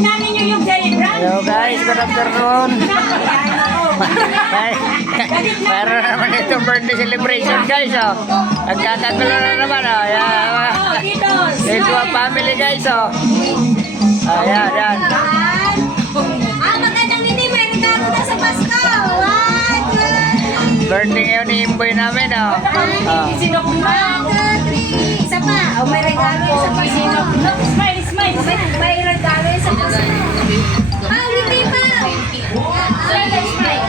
namin yung celebrant. Hello guys, good afternoon. Meron naman itong birthday celebration guys. Oh. Nagkakagulo na naman. Oh. Yeah. Ito ang family guys. Oh. Ayan, yan. Magandang hindi, may regalo na sa Pasko. Birthday ngayon ni Imboy namin. Oh. Isa pa. O, may regalo sa Pasko. Smile, smile. May regalo sa Pasko. Hindi pa. Smile, smile.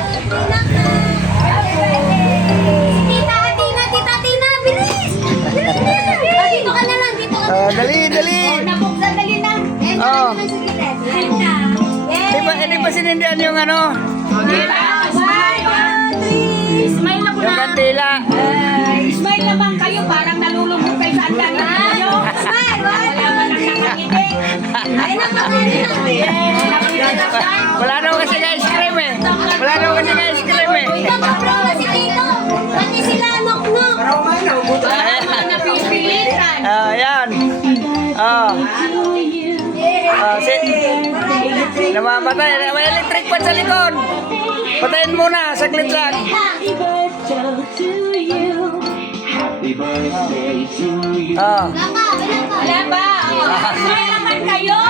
Tita Tina, bilis. Dito ka na lang, dito ka na lang. Dali, dali. Dali na. Oh. Hindi ba sinindihan yung ano? Smile na po Yung na. kandila. Smile naman kayo, parang nalulungkot kayo sa andan kayo. Smile, wala man ang nakangiti. Ay, nakangiti. Wala daw kasi ice cream eh. Wala daw kasi ice cream eh. Ito pa bro, si Tito. Pati sila nok-nok. Napipilitan. Ayan. Namamatay. May electric pan sa likod. Patayin muna. Saglit lang. Wala ba? Smile naman kayo.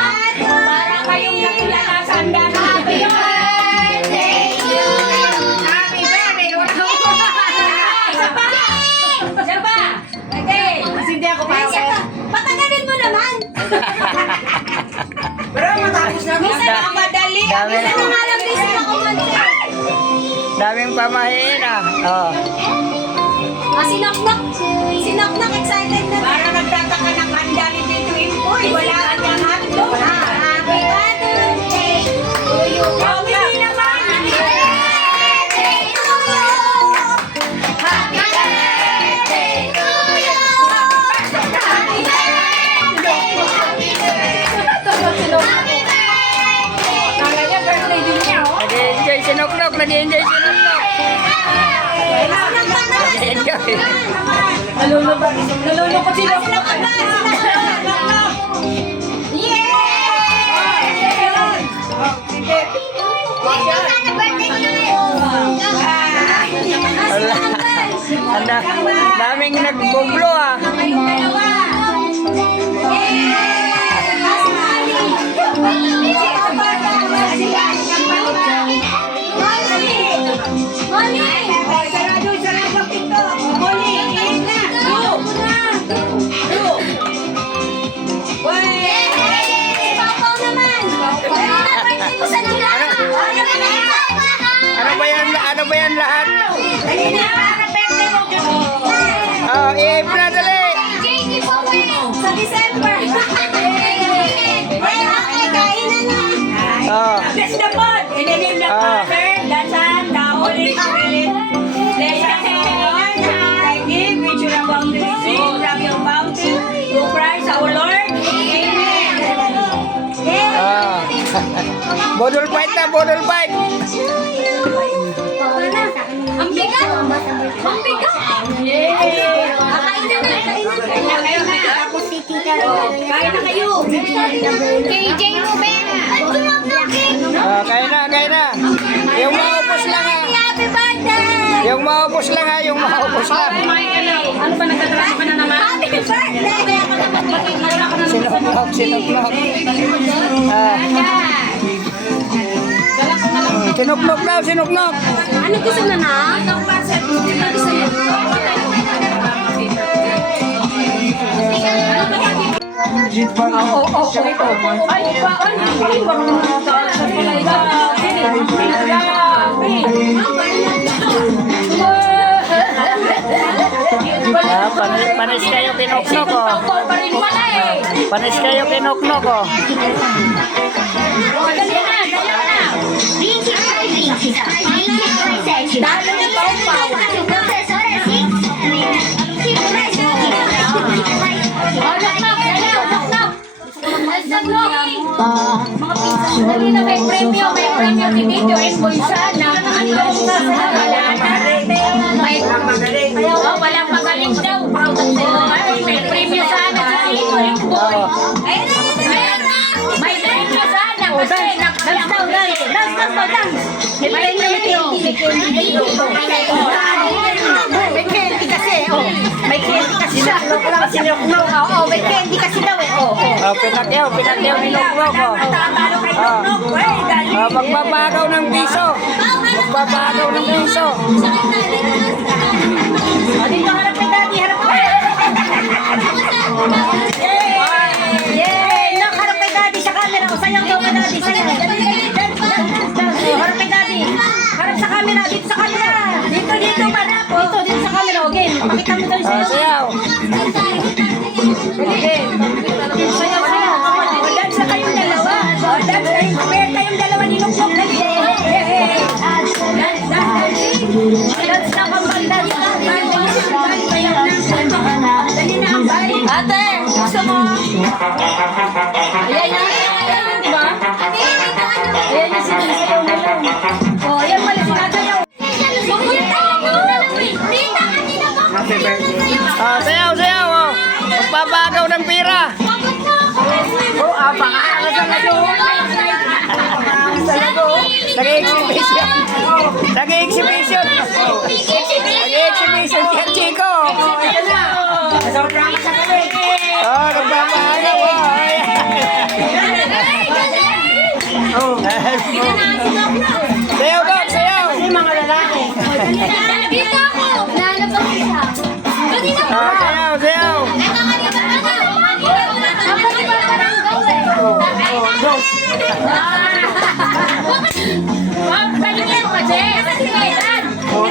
Para kayong nakilala sa andan. Happy birthday to you. Happy birthday. Isa pa. Okay. Kasi hindi ako power. Patagalin mo naman. Pero matapos na. Minsan ako madali. Minsan ang alam minsan ako madali. Daming pamahiin ah. Sinoknok excited na. Para nagtataka ng handa ni Tito Impoy. Wala kanyang hotdog. Happy birthday to you. Hindi naman. Happy birthday to you. Happy birthday to you. Happy birthday. Happy birthday. Kala niya birthday din niya, oh. Nag-enjoy sinok-nok. Nag-enjoy sinok-nok. Nag-enjoy. Nalulungkot sila. Daming nagbublo ah. Ano ba yan lahat? I-ape na dali. Sa December. Bless the pod. In the name of the Father, the Son, the Holy Spirit. Bless the Lord. I give which you are about to receive from your fountain through Christ our Lord. Amen. Bodol fight na, bodol fight. Ang bigat. Ang bigat. Kain na na. Kain na na. Kain na kayo. KJ mo, Ben. Kaya na. Yung maubos lang ha. Happy birthday. Yung maubos lang ha, yung maubos lang. Ano ba, nagtatraso ka na naman? Happy birthday. Sinok-nok. Sinok-nok. Ano gusto na na? Panis kayo kinoknok oh. Panis kayo kinoknok oh. Dali na may premyo si Tito Imboy sana. Walang magaling daw. May premyo sana si Tito Imboy. May premyo sana. May candy kasi, oh. May candy kasi siya. Oo, may candy kasi daw eh. Oh. Pinakyaw ni Nuknuk. Talo kay Nuknuk. Uy, galing. Magbabagaw ng piso. Magbabagaw ng piso. Dito harap kay Daddy, harap ka. Yay! Nak, harap kay Daddy sa camera. O, sayang daw ka Daddy, sayang. O, harap kay Daddy. Harap sa camera, dito sa camera. Dito, manap. Dito sa camera. O, game. Pakita mo daw yung sayaw. Sayaw. Game. Sayaw. O, dance na kayong dalawa. O, dance kayong dalawa ni Nuknuk. Dali. Dance. Dance na kambal. Dance na. Dali na ang bali. Ate, gusto mo? Ayan na. Di ba? Ayan yung sinasayaw nila. O, ayan pala sinasayaw. Sayaw. Magbabagaw ng pira. Nag-exhibition. Nag-exhibition yan, Chico. Nagbabagaw. Sayaw, Doc, sayaw. Sayaw.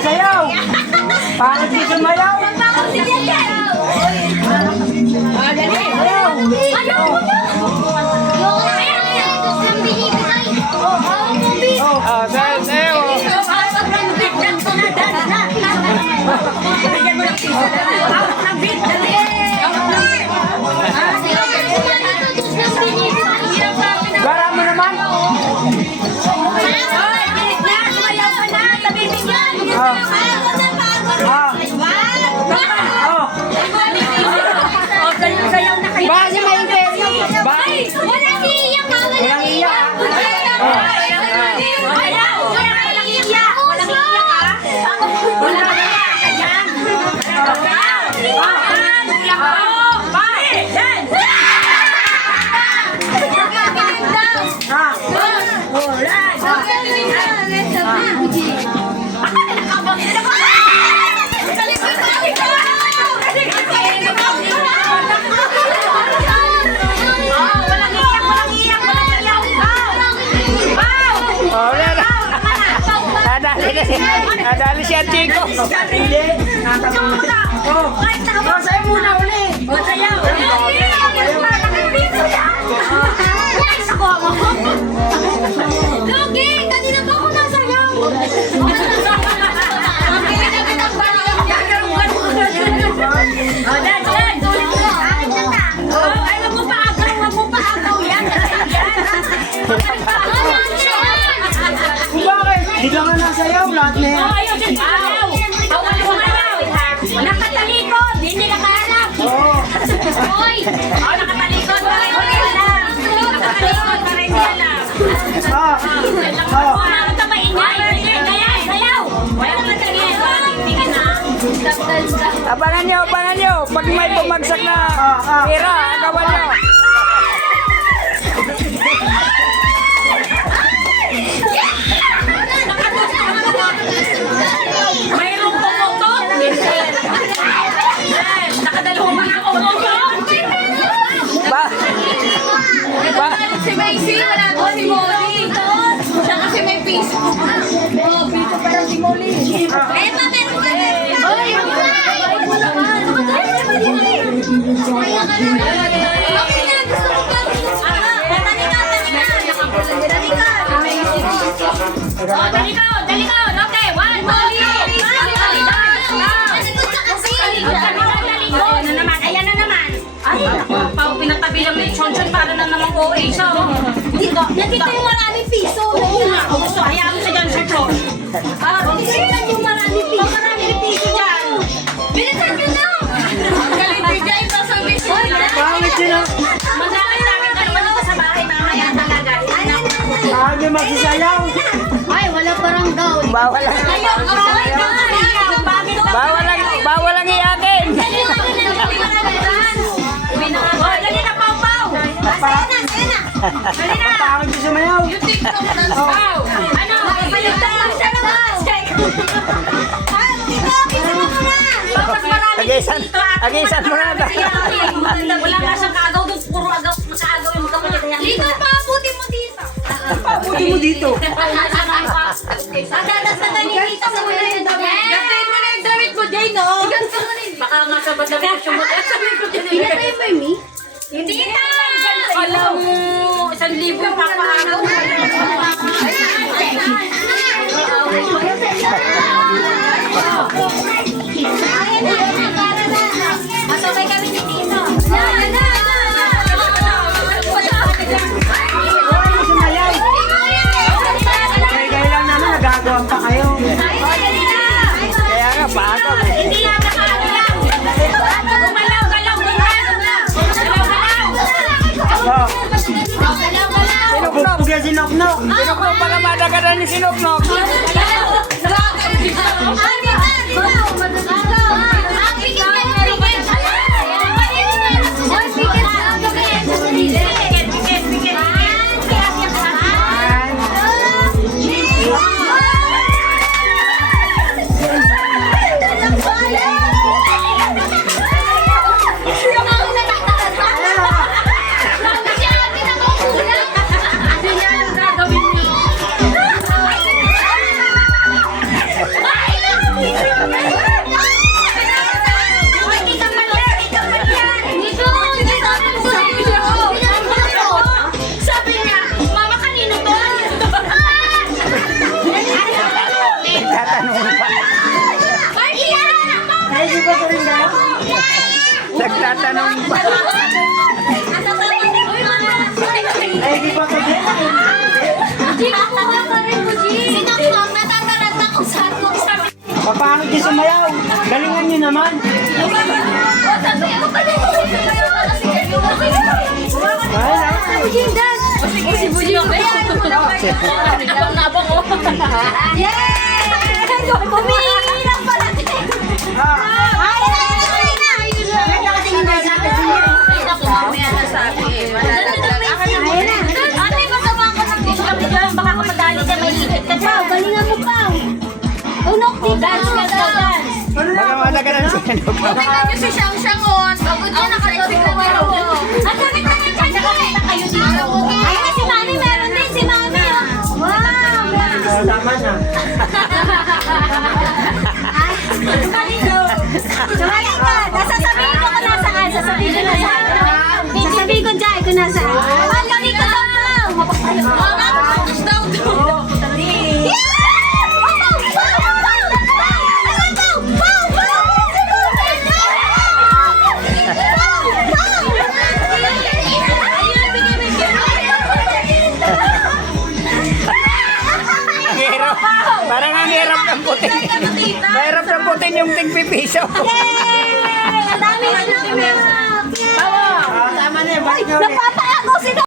Sayaw! Para di sumayaw! Dali! Sayaw. Bigyan mo ng piso na. Hawak ng beat, dali! Bara mo naman! Oy, bilis na! Sumayaw ka na! Nabibigyan! Sayaw na kayo! Baka may imperyo! Walang iiyak ka! Walang iiyak! Walang iiyak! Ayan! Nadali siya, Chico. Sayaw muna uli! O, sayaw! Lugi! Kanina pa ako nasayaw! O, dance! O, ay, wag mo pa agaw yan! Hindi lang nga nasayaw, lahat na yan. O, ayun, ayaw! Bawal sumayaw! Nakatalikod! Di nila kahanap! Hoy! O, nakatalikod! Para hindi alam! Nakatalikod! Para hindi alam! Ano ka maingay? Kaya, sayaw! Wala naman tingin! Hindi ka na! Abangan nyo. Pag may bumagsak na pira, agawan nyo. Mayroong pumutot! Nakadalawang mga pumutot! Si Macy, wala ko si Molly. Siya kasi may Facebook. Oh, Facebook parang si Molly. Eh, pa, meron ka na. Oy, wala naman. Okay na, gusto ko pa. Talikod! Okay, 1, 2, 3! Ayan na naman! Ay, naku, pao pinatabi lang ni Chonchon para na naman OA siya. Dito yung maraming piso. Oo nga, gusto. Hayaan mo siya dyan, Sir Chon. Bilisan yung maraming piso. Maraming piso dyan. Bilisan nyo na. Galing bigay pa sa piso. Pangit sila. Madami sa akin ka naman dito sa bahay mamaya talaga. Bawal yung magsasayaw. Ay, wala parang gown. Bawal lang. Bawal lang iyakin. Dali na, Pau Pau. Dali na. Bakit yung sumayaw? Pau. Ano? Siya naman. Agisan mo na. Wala nga siyang kaagaw doon. Puro agaw. Makaagaw yung magkapalit niya. Dito, pabuti mo dito. Pabuti mo dito. Dadagdagan niyo dito sa wala yung damit. Gatain mo na yung damit mo, Jane, no? Baka nga sa badami ko siya mo. Pinatay mo yung me? Hindi na! Alam mo, 1,000 yung papaano. Masabay kami ni Tito. Bawal yung sumayaw. Kaya lang naman, nagagawa pa kayo. Kaya nga, paagaw eh. Hindi lang nakakalaw. Gumalaw, galaw, galaw. Oh, Sinuknok. pugya sinoknok. Sinuknok pala madagaran ni sinuknok. Sabi niya, Mama, kanino to? Nagtatanong pa. Ay, di ba ito rin ba? Nagtatanong pa. Ay, di ba ito rin? Papangit yung sumayaw. Galingan nyo naman. Si Buji yung nabang ko. Bumihirap pala din. Ah, Ay, nakatingin na sa akin. Ate, masama ka ng picture dyan. Baka kamadali dyan, may higit ka dyan. Galingan mo pa. Unok dito. Dance ka sa dance. Baka madagaran si sinuknok. Si Shang Shang on. Pagod niya nakatabi ko maro. Ang gamit na yung chance kayo dito. Ay, si Mami meron din. Si Mami. Wow. tama na. Sumayin ka. Sasabihin ko kung nasaan. Sasabihin ko nasaan. Sasabihin ko dyan kung nasaan. Pagkali ko daw. Mama, putos daw to. Ang hirap. Parang ang hirap ng putin. Mahirap ng putin yung tigpipiso. Ang dami na naman. Tama na yan. Bakit nga ulit? Napapaago sila.